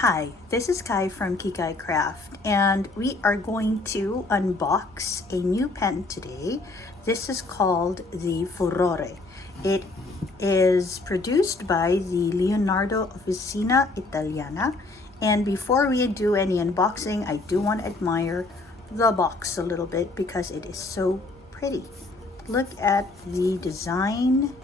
Hi, this is Kai from Kikai Craft, and we are going to unbox a new pen today. This is called the Furore. It is produced by the Leonardo Officina Italiana. And before we do any unboxing, I do want to admire the box a little bit because it is so pretty. Look at the design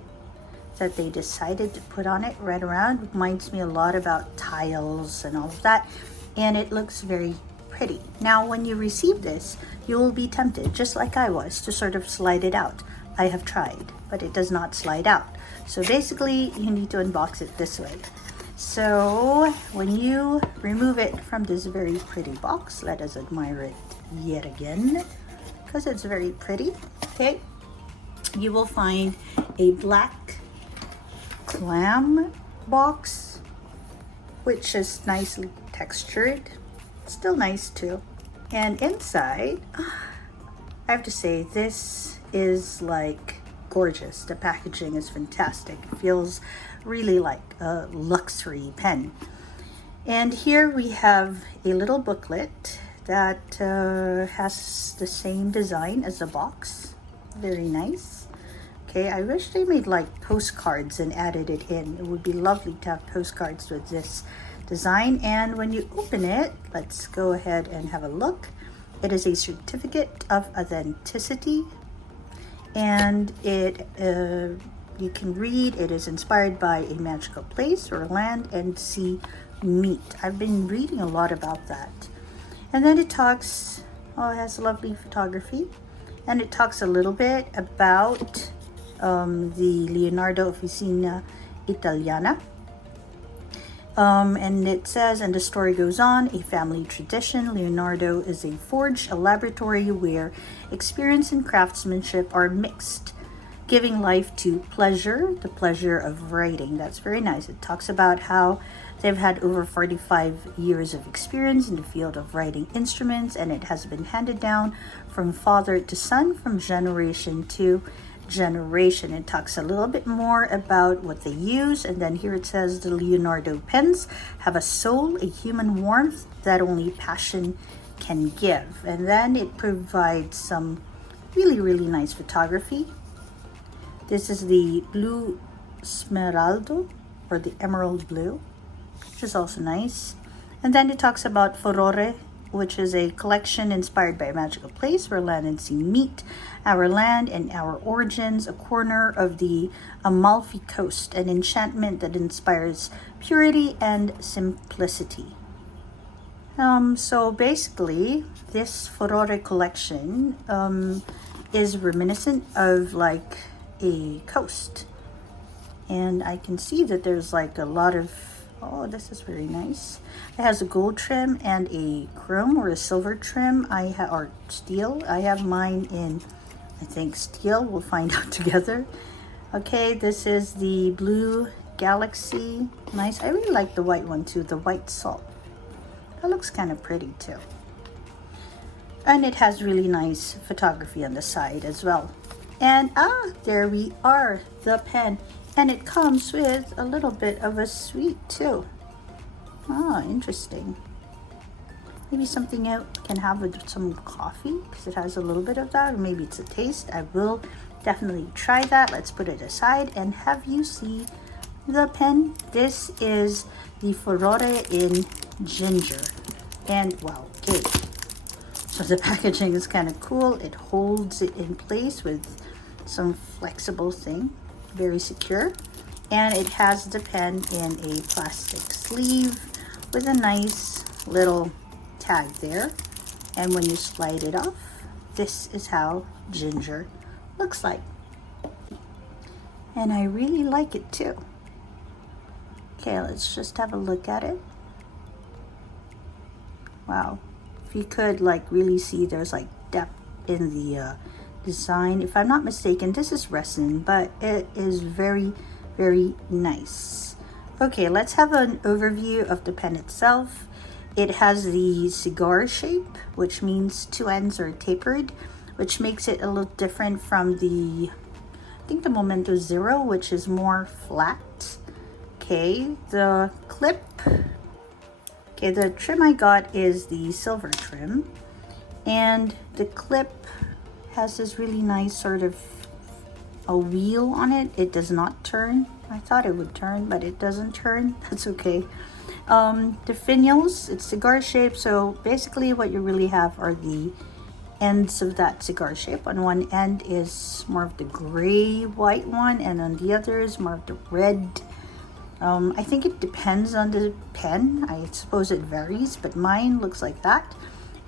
that they decided to put on it right around. It reminds me a lot about tiles and all of that, and it looks very pretty. Now when you receive this, you will be tempted, just like I was, to sort of slide it out. I have tried, but it does not slide out. So basically you need to unbox it this way. So when you remove it from this very pretty box, let us admire it yet again because it's very pretty. Okay, you will find a black clam box, which is nicely textured, still nice too. And inside, I have to say, this is like gorgeous. The packaging is fantastic. It feels really like a luxury pen. And here we have a little booklet that has the same design as the box. Very nice. Okay, I wish they made like postcards and added it in. It would be lovely to have postcards with this design. And when you open it, let's go ahead and have a look. It is a certificate of authenticity, and it you can read it is inspired by a magical place where land and sea meet. I've been reading a lot about that. And then it talks, it has lovely photography, and it talks a little bit about the Leonardo Officina Italiana. And it says, and the story goes on, a family tradition. Leonardo is a forge, a laboratory where experience and craftsmanship are mixed, giving life to pleasure, the pleasure of writing. That's very nice. It talks about how they've had over 45 years of experience in the field of writing instruments, and it has been handed down from father to son, from generation to generation. It talks a little bit more about what they use, and then here it says the Leonardo pens have a soul, a human warmth that only passion can give. And then it provides some really nice photography. This is the blue smeraldo, or the emerald blue, which is also nice. And then it talks about Furore, which is a collection inspired by a magical place where land and sea meet, our land and our origins, a corner of the Amalfi Coast, an enchantment that inspires purity and simplicity. So basically, this Furore collection is reminiscent of like a coast. And I can see that there's like a lot of, this is very nice. It has a gold trim and a chrome or a silver trim. Or steel. I have mine in, I think, steel. We'll find out together. Okay, this is the blue galaxy. Nice. I really like the white one too, the white salt. That looks kind of pretty too. And it has really nice photography on the side as well. And there we are, the pen. And it comes with a little bit of a sweet too. Interesting. Maybe something I can have with some coffee, because it has a little bit of that, or maybe it's a taste. I will definitely try that. Let's put it aside and have you see the pen. This is the Furore in ginger. And wow, okay. So the packaging is kind of cool. It holds it in place with some flexible thing. Very secure, and it has the pen in a plastic sleeve with a nice little tag there. And when you slide it off, this is how ginger looks like, and I really like it too. Okay, let's just have a look at it. Wow, if you could like really see, there's like depth in the design. If I'm not mistaken, this is resin, but it is very nice. Okay, let's have an overview of the pen itself. It has the cigar shape, which means two ends are tapered, which makes it a little different from the, I think, the Momento Zero, which is more flat. Okay, the clip Okay, the trim I got is the silver trim, and the clip has this really nice sort of a wheel on it. It does not turn. I thought it would turn, but it doesn't turn. That's okay. The finials, it's cigar shape, so basically what you really have are the ends of that cigar shape. On one end is more of the gray white one, and on the other is more of the red. I think it depends on the pen. I suppose it varies, but mine looks like that.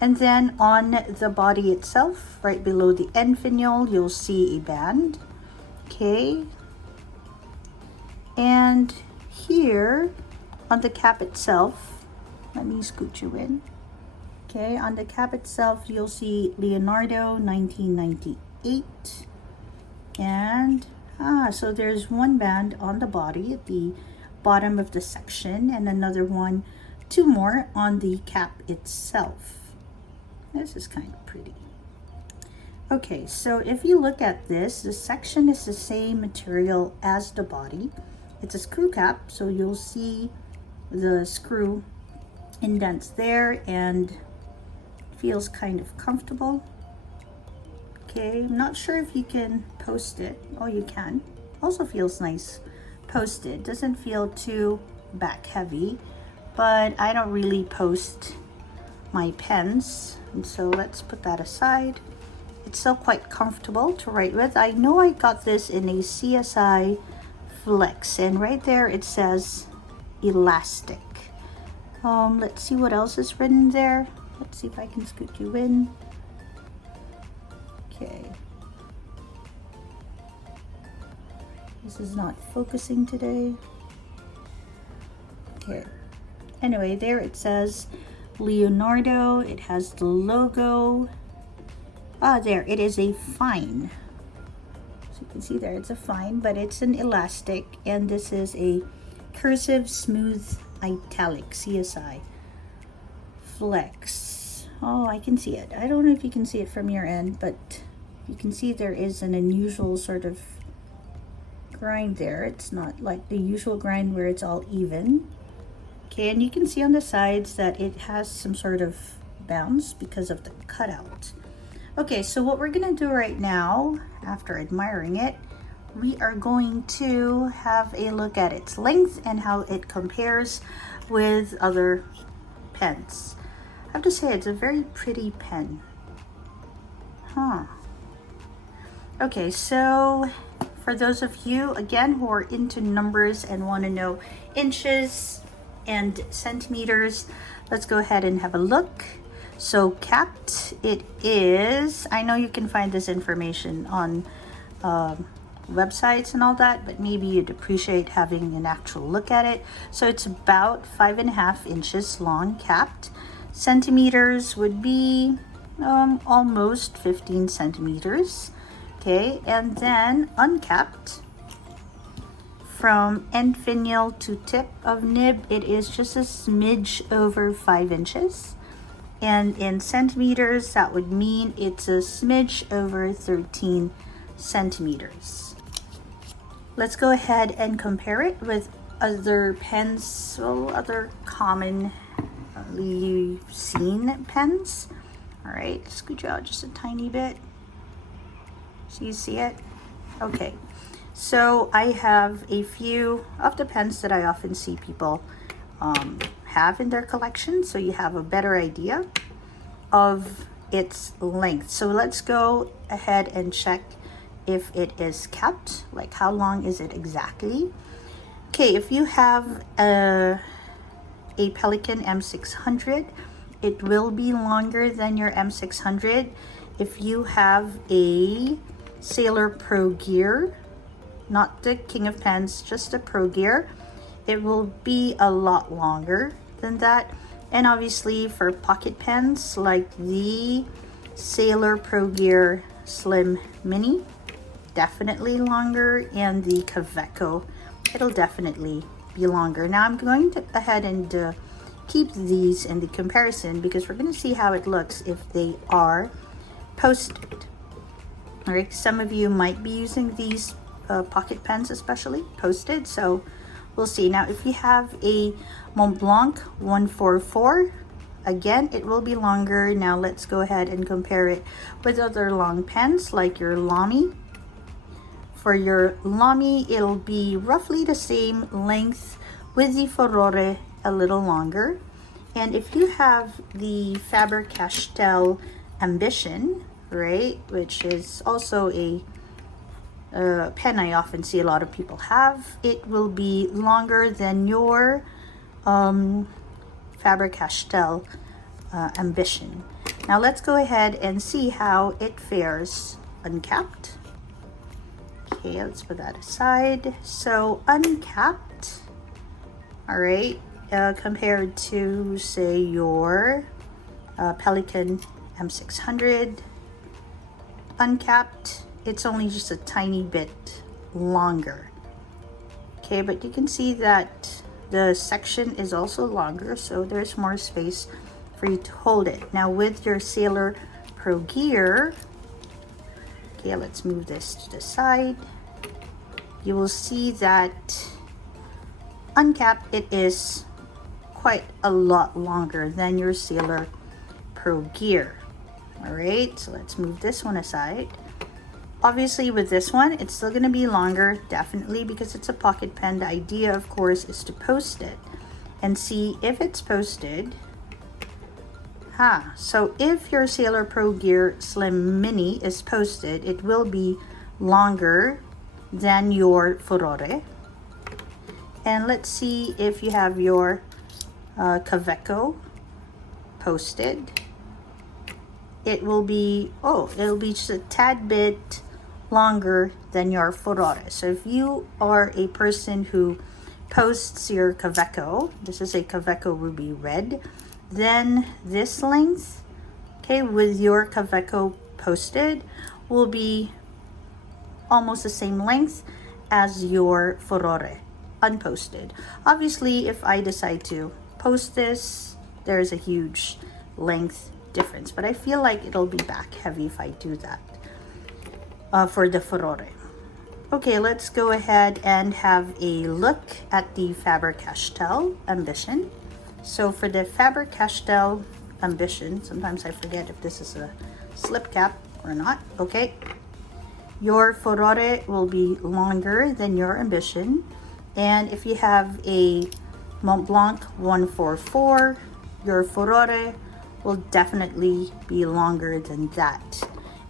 And then on the body itself, right below the end finial, you'll see a band. Okay. And here on the cap itself, let me scoot you in. Okay, on the cap itself, you'll see Leonardo 1998. And so there's one band on the body at the bottom of the section, and another one, two more on the cap itself. This is kind of pretty. Okay, so if you look at this, the section is the same material as the body. It's a screw cap, so you'll see the screw indents there, and it feels kind of comfortable. Okay, I'm not sure if you can post it. Oh, you can. Also feels nice posted. Doesn't feel too back heavy, but I don't really post my pens, and so let's put that aside. It's still quite comfortable to write with. I know I got this in a CSI Flex, and right there it says elastic. Let's see what else is written there. Let's see if I can scoot you in. Okay. This is not focusing today. Okay. Anyway, there it says Leonardo. It has the logo. There, it is a fine. So you can see there, it's a fine, but it's an elastic, and this is a Cursive Smooth Italic CSI Flex. Oh, I can see it. I don't know if you can see it from your end, but you can see there is an unusual sort of grind there. It's not like the usual grind where it's all even. Okay, and you can see on the sides that it has some sort of bounce because of the cutout. Okay, so what we're gonna do right now, after admiring it, we are going to have a look at its length and how it compares with other pens. I have to say, it's a very pretty pen. Okay, so for those of you, again, who are into numbers and want to know inches and centimeters, let's go ahead and have a look. So capped, it is, I know you can find this information on websites and all that, but maybe you'd appreciate having an actual look at it. So it's about 5.5 inches long capped. Centimeters would be almost 15 centimeters. Okay, and then uncapped, from end finial to tip of nib, it is just a smidge over 5 inches. And in centimeters, that would mean it's a smidge over 13 centimeters. Let's go ahead and compare it with other pens, well, other commonly seen pens. All right, scoot you out just a tiny bit so you see it. Okay, so I have a few of the pens that I often see people have in their collection, so you have a better idea of its length. So let's go ahead and check if it is capped, like how long is it exactly. Okay, if you have a Pelican M600, it will be longer than your M600. If you have a Sailor Pro Gear, not the King of Pens, just the Pro Gear, it will be a lot longer than that. And obviously for pocket pens like the Sailor Pro Gear Slim Mini, definitely longer, and the Kaweco, it'll definitely be longer. Now I'm going to ahead and keep these in the comparison because we're going to see how it looks if they are posted. All right, some of you might be using these pocket pens, especially posted, so we'll see. Now, if you have a Mont Blanc 144, again, it will be longer. Now, let's go ahead and compare it with other long pens like your Lamy. For your Lamy, it'll be roughly the same length, with the Furore a little longer. And if you have the Faber-Castell Ambition, right, which is also a pen I often see a lot of people have, it will be longer than your Faber-Castell Ambition. Now let's go ahead and see how it fares uncapped. Okay, let's put that aside. So uncapped, all right, compared to, say, your Pelikan M600, uncapped, it's only just a tiny bit longer. Okay, but you can see that the section is also longer, so there's more space for you to hold it. Now with your Sailor Pro Gear, okay, let's move this to the side. You will see that uncapped, it is quite a lot longer than your Sailor Pro Gear. All right, so let's move this one aside. Obviously with this one, it's still going to be longer, definitely, because it's a pocket pen. The idea, of course, is to post it and see if it's posted. So if your Sailor Pro Gear Slim Mini is posted, it will be longer than your Furore. And let's see if you have your Kaweco posted. It will be, it'll be just a tad bit longer than your Furore. So if you are a person who posts your Kaweco, this is a Kaweco Ruby Red, then this length, okay, with your Kaweco posted, will be almost the same length as your Furore unposted. Obviously, if I decide to post this, there's a huge length difference, but I feel like it'll be back heavy if I do that for the Furore. Okay, let's go ahead and have a look at the Faber-Castell Ambition. So for the Faber-Castell Ambition, sometimes I forget if this is a slip cap or not. Okay, your Furore will be longer than your Ambition, and if you have a Mont Blanc 144, your Furore will definitely be longer than that.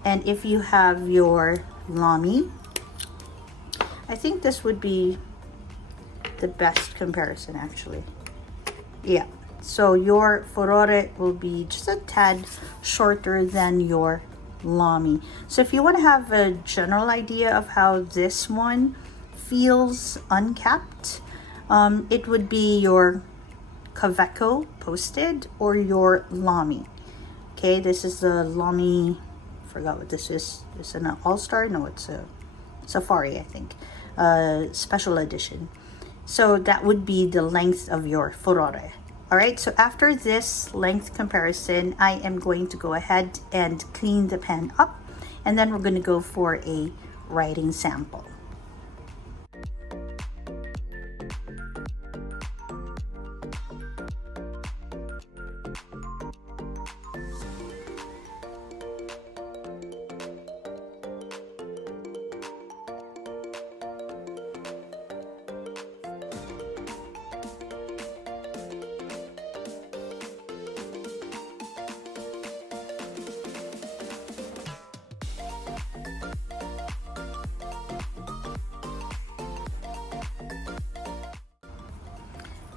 And if you have your Lamy, I think this would be the best comparison, actually. Yeah, so your Furore will be just a tad shorter than your Lamy. So if you want to have a general idea of how this one feels uncapped, it would be your Kaweco posted or your Lamy. Okay, this is the Lamy, forgot what this is. Is it an All-Star? No, it's a Safari, I think. Special edition. So that would be the length of your Furore. All right, so after this length comparison, I am going to go ahead and clean the pen up, and then we're going to go for a writing sample.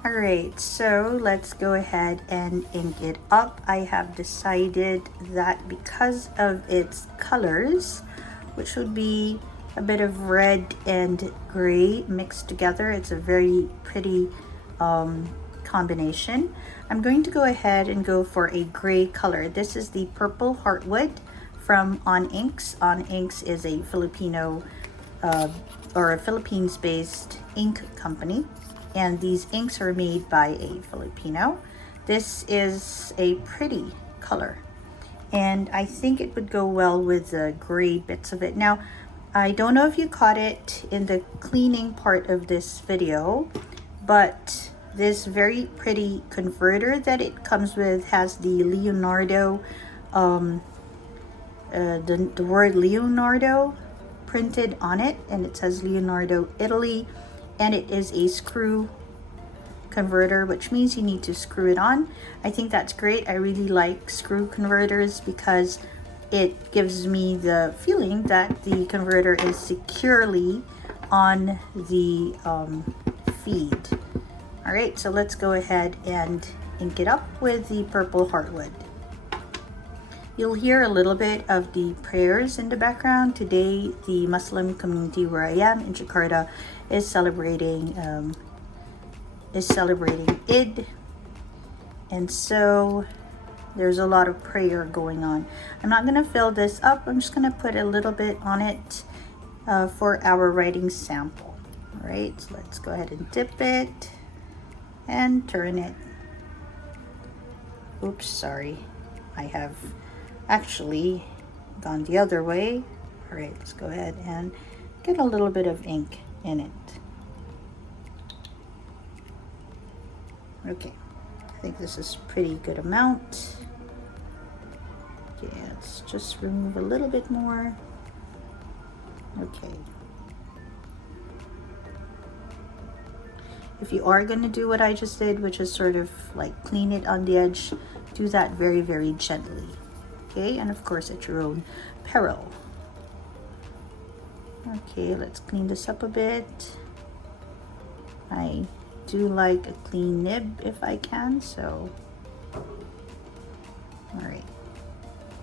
Alright, so let's go ahead and ink it up. I have decided that because of its colors, which would be a bit of red and gray mixed together, it's a very pretty combination. I'm going to go ahead and go for a gray color. This is the Purple Heartwood from On Inks. On Inks is a Filipino or a Philippines-based ink company, and these inks are made by a Filipino. This is a pretty color, and I think it would go well with the gray bits of it. Now, I don't know if you caught it in the cleaning part of this video, but this very pretty converter that it comes with has the Leonardo, the word Leonardo printed on it, and it says Leonardo Italy, and it is a screw converter, which means you need to screw it on. I think that's great. I really like screw converters because it gives me the feeling that the converter is securely on the feed. All right, so let's go ahead and ink it up with the purple heartwood. You'll hear a little bit of the prayers in the background. Today, the Muslim community where I am in Jakarta is celebrating Eid, and so there's a lot of prayer going on. I'm not gonna fill this up. I'm just gonna put a little bit on it for our writing sample. All right, so let's go ahead and dip it and turn it. Oops, sorry. I have actually gone the other way. All right, let's go ahead and get a little bit of ink in it. Okay, I think this is pretty good amount. Okay, let's just remove a little bit more. Okay. If you are going to do what I just did, which is sort of like clean it on the edge, do that very, very gently. Okay, and of course at your own peril. Okay, let's clean this up a bit. I do like a clean nib if I can, so all right,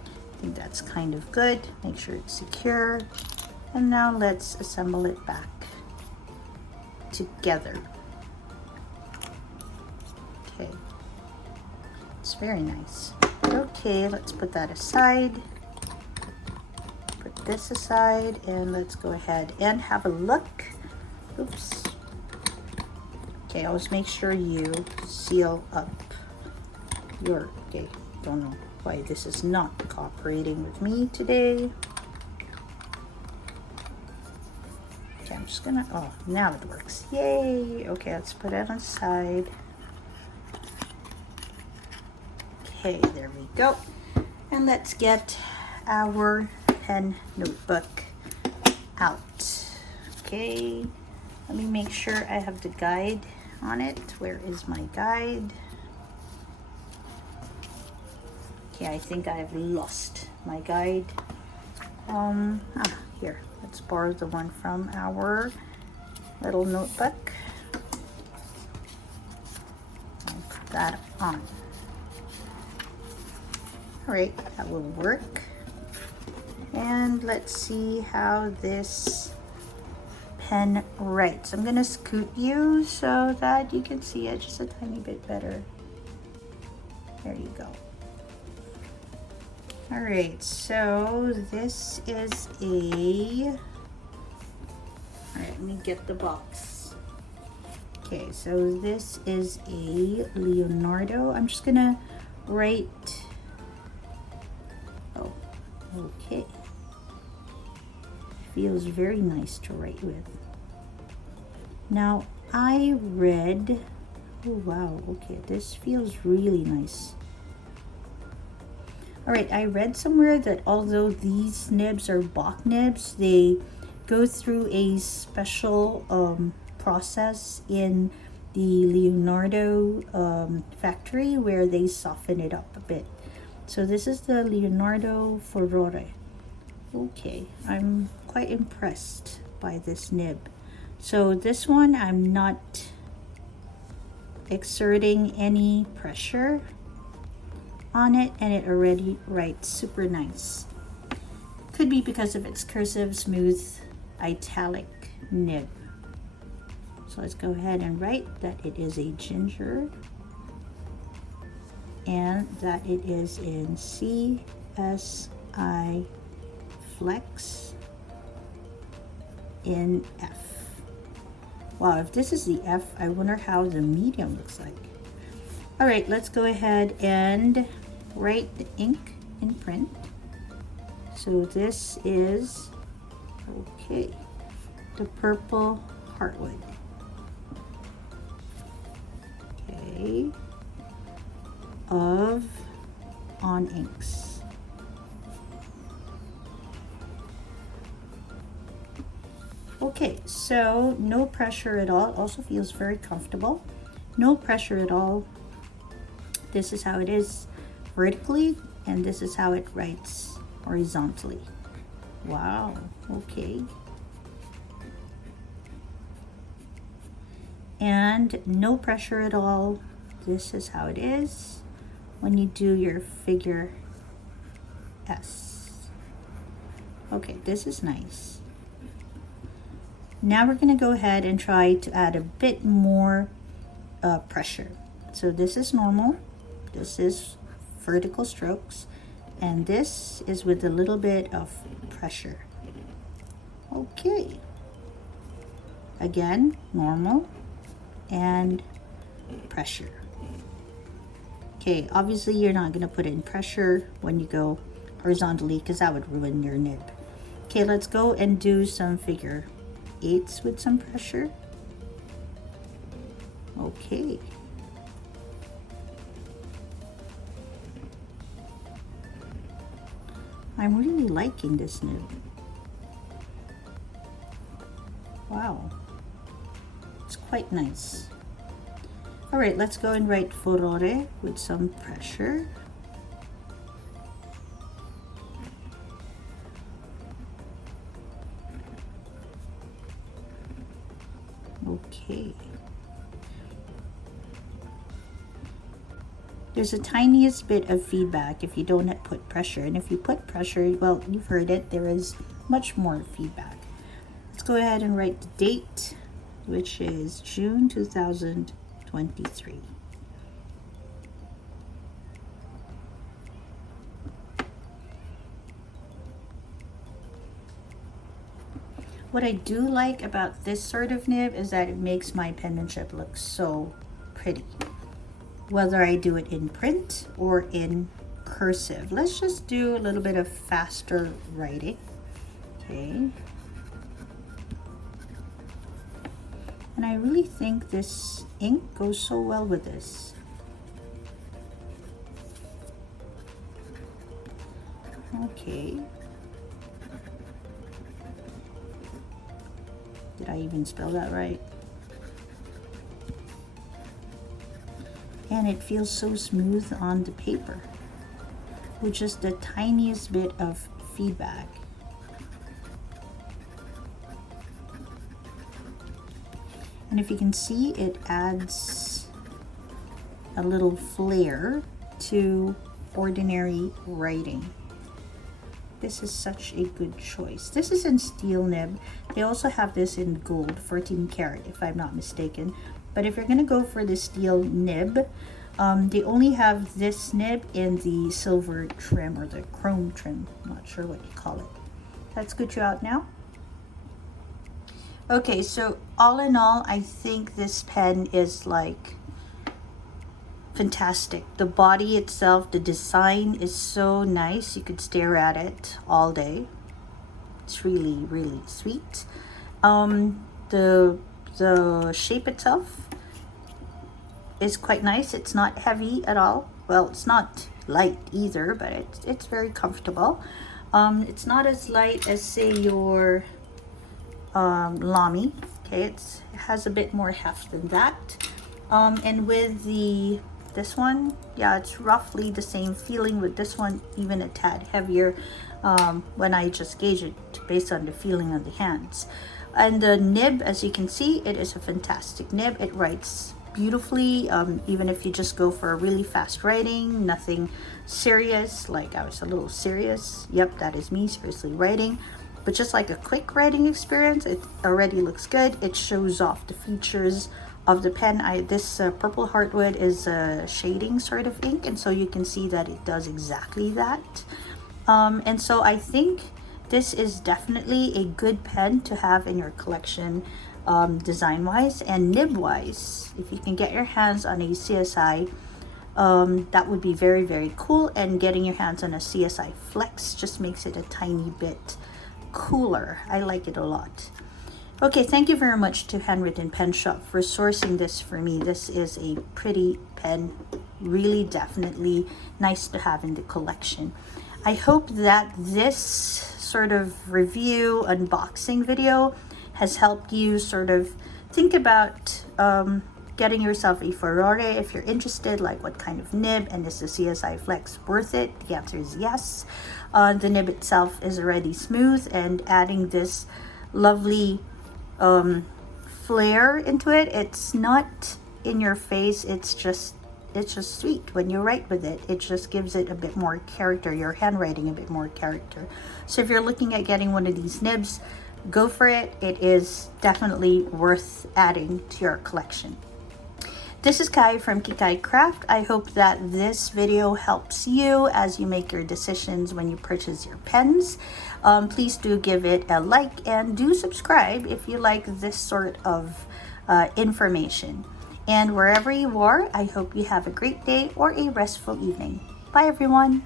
I think that's kind of good. Make sure it's secure, and now let's assemble it back together. Okay, it's very nice. Okay, let's put that aside, put this aside, and let's go ahead and have a look. Oops. Okay, always make sure you seal up your, okay, don't know why this is not cooperating with me today. Okay, I'm just gonna, oh, now it works. Yay! Okay, let's put it on the side. Okay, there we go. And let's get our pen notebook out. Okay, let me make sure I have the guide on it. Where is my guide? Okay, I think I've lost my guide. Here, let's borrow the one from our little notebook. I'll put that on. All right, that will work. And let's see how this pen writes. I'm gonna scoot you so that you can see it just a tiny bit better. There you go. All right, so this is a, all right, let me get the box. Okay, so this is a Leonardo. I'm just gonna write, oh, okay. Feels very nice to write with. Now I read, oh wow, okay, this feels really nice. All right, I read somewhere that although these nibs are Bach nibs, they go through a special process in the Leonardo factory where they soften it up a bit. So this is the Leonardo Furore. Okay, I'm quite impressed by this nib. So this one, I'm not exerting any pressure on it, and it already writes super nice. Could be because of its cursive, smooth, italic nib. So let's go ahead and write that it is a ginger and that it is in CSI Flex in F. Wow, if this is the F, I wonder how the medium looks like. All right, let's go ahead and write the ink in print. So this is, okay, the purple heartwood. okay, of on inks. Okay, so no pressure at all. Also feels very comfortable. No pressure at all. This is how it is vertically, and this is how it writes horizontally. Wow, okay. And no pressure at all. This is how it is when you do your figure S. Okay, this is nice. Now we're going to go ahead and try to add a bit more pressure. So this is normal, this is vertical strokes, and this is with a little bit of pressure. Okay. Again, normal and pressure. Okay, obviously you're not going to put in pressure when you go horizontally because that would ruin your nib. Okay, let's go and do some figure 8s with some pressure. Okay. I'm really liking this nib. Wow. It's quite nice. All right, let's go and write Furore with some pressure. Okay. There's a tiniest bit of feedback if you don't put pressure, and if you put pressure, well, you've heard it, there is much more feedback. Let's go ahead and write the date, which is June 2023. What I do like about this sort of nib is that it makes my penmanship look so pretty, whether I do it in print or in cursive. Let's just do a little bit of faster writing. Okay. And I really think this ink goes so well with this. Okay. Did I even spell that right? And it feels so smooth on the paper with just the tiniest bit of feedback. And if you can see, it adds a little flair to ordinary writing. This is such a good choice. This is in steel nib. They also have this in gold, 14 karat, if I'm not mistaken. But if you're gonna go for the steel nib, they only have this nib in the silver trim or the chrome trim. I'm not sure what you call it. That's good you out now. Okay, so all in all, I think this pen is like fantastic. The body itself, the design is so nice. You could stare at it all day. It's really, really sweet. The shape itself is quite nice. It's not heavy at all. Well, it's not light either, but it's very comfortable. It's not as light as, say, your Lamy. Okay, it has a bit more heft than that. And with this one, yeah, it's roughly the same feeling. With this one, even a tad heavier when I just gauge it based on the feeling of the hands. And the nib, as you can see, it is a fantastic nib. It writes beautifully, even if you just go for a really fast writing, nothing serious. Like I was a little serious. Yep, that is me seriously writing. But just like a quick writing experience, it already looks good. It shows off the features of the pen. This purple heartwood is a shading sort of ink, and so you can see that it does exactly that. And so I think this is definitely a good pen to have in your collection, design wise and nib wise. If you can get your hands on a CSI, that would be very, very cool. And getting your hands on a CSI Flex just makes it a tiny bit cooler. I like it a lot. Okay, thank you very much to Handwritten Pen Shop for sourcing this for me. This is a pretty pen, really definitely nice to have in the collection. I hope that this sort of review unboxing video has helped you sort of think about getting yourself a Furore if you're interested, like what kind of nib, and is the CSI Flex worth it? The answer is yes. The nib itself is already smooth, and adding this lovely flair into it, it's not in your face, it's just sweet. When you write with it, it just gives it a bit more character, your handwriting a bit more character. So if you're looking at getting one of these nibs, go for it. It is definitely worth adding to your collection. This is Kai from Kikai Craft. I hope that this video helps you as you make your decisions when you purchase your pens. Please do give it a like and do subscribe if you like this sort of information. And wherever you are, I hope you have a great day or a restful evening. Bye everyone.